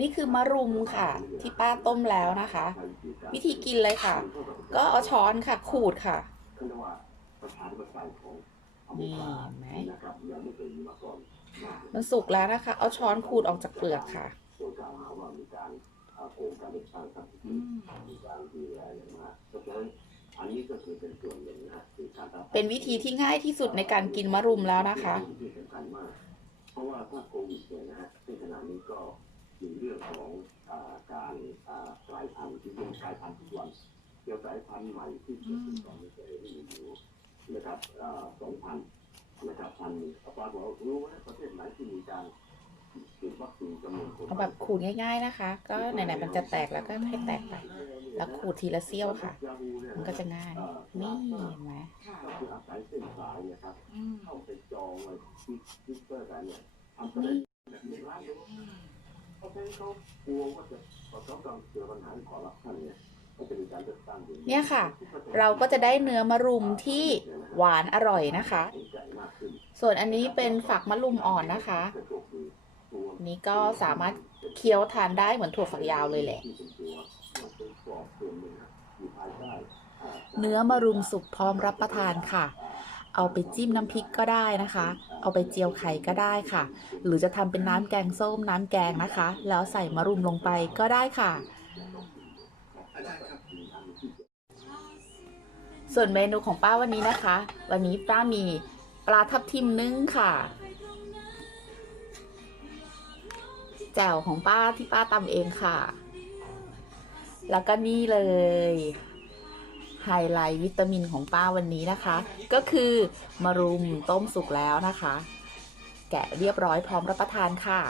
นี่คือมะรุมค่ะ ที่ป้าต้มแล้วนะคะ วิธีกินเลยค่ะ ก็เอาช้อนค่ะ ขูดค่ะเขาเรียกว่าประชาธิปไตยของอเมนี่ริกาเห็นไหมนะครับยังไม่เคยมีมาก่อนมันสุกแล้วนะคะ เอาช้อนขูดออกจากเปลือกค่ะโดยกล่าวหาว่ามีการอ่าโกงการเลือกตั้งครับมีการดูแลอย่างมากเพราะฉะนั้น อันนี้ก็คือเป็นส่วนหนึ่งนะคือการรับเป็นวิธีที่ง่ายที่สุดในการกินมะรุมแล้วนะคะ ที่สำคัญมาก เพราะว่าถ้าโควิดเนี่ยนะฮะซึ่งขณะนี้ก็มีเรื่องของอ่าการอ่ากลายพันธุ์ที่เป็นกลายพันธุ์ทุกวันเกี่ยวกับสายพันธุ์ใหม่ที่เกิดขึ้นตอนนี้ก็มีอยู่นะครับสองพันนะครับพันหนึ่งปรากฏว่ารู้ว่าประเทศไหนที่มีการฉีดวัคซีนจำนวนคน เอาแบบขูดง่าย ๆนะคะ ก็ไหนๆมันจะแตกแล้วก็ให้แตกไป แล้วขูดทีละเซี่ยวค่ะ มันก็จะง่าย นี่เห็นไหมเนี่ยค่ะ เราก็จะได้เนื้อมะรุมที่หวานอร่อยนะคะ ส่วนอันนี้เป็นฝักมะรุมอ่อนนะคะ นี่ก็สามารถเคี้ยวทานได้เหมือนถั่วฝักยาวเลยแหละ เนื้อมะรุมสุกพร้อมรับประทานค่ะ เอาไปจิ้มน้ำพริกก็ได้นะคะ เอาไปเจียวไข่ก็ได้ค่ะ หรือจะทำเป็นน้ำแกงส้มน้ำแกงนะคะ แล้วใส่มะรุมลงไปก็ได้ค่ะ ส่วนเมนูของป้าวันนี้นะคะ วันนี้ป้ามีปลาทับทิมนึ่งค่ะ แจ่วของป้าที่ป้าตำเองค่ะ แล้วก็นี่เลย ไฮไลท์วิตามินของป้าวันนี้นะคะ ก็คือมะรุมต้มสุกแล้วนะคะ แกะเรียบร้อยพร้อมรับประทานค่ะ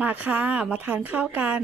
มาค่ะ มาทานข้าวกัน